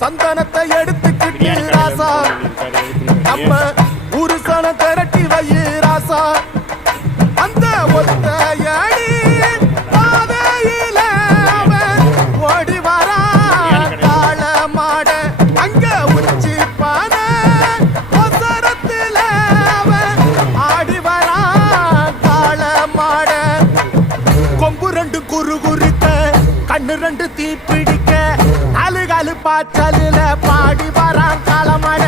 சந்தனத்தை எடுத்துக்கிட்டு ராசா நம்ம ஒரு சன திரட்டி வை ராசா அந்த ஒத்தையடி பாதையில அவன் ஓடி வரா காள மாட அங்க உச்சி பான ஒசரத்துல அவன் ஆடி வரா காள மாட கொம்பு ரெண்டு குறு குறித்த கண்ணு ரெண்டு தீ பிடிக்க அழுகழு பாச்சலில பாடி வரான் காளமாட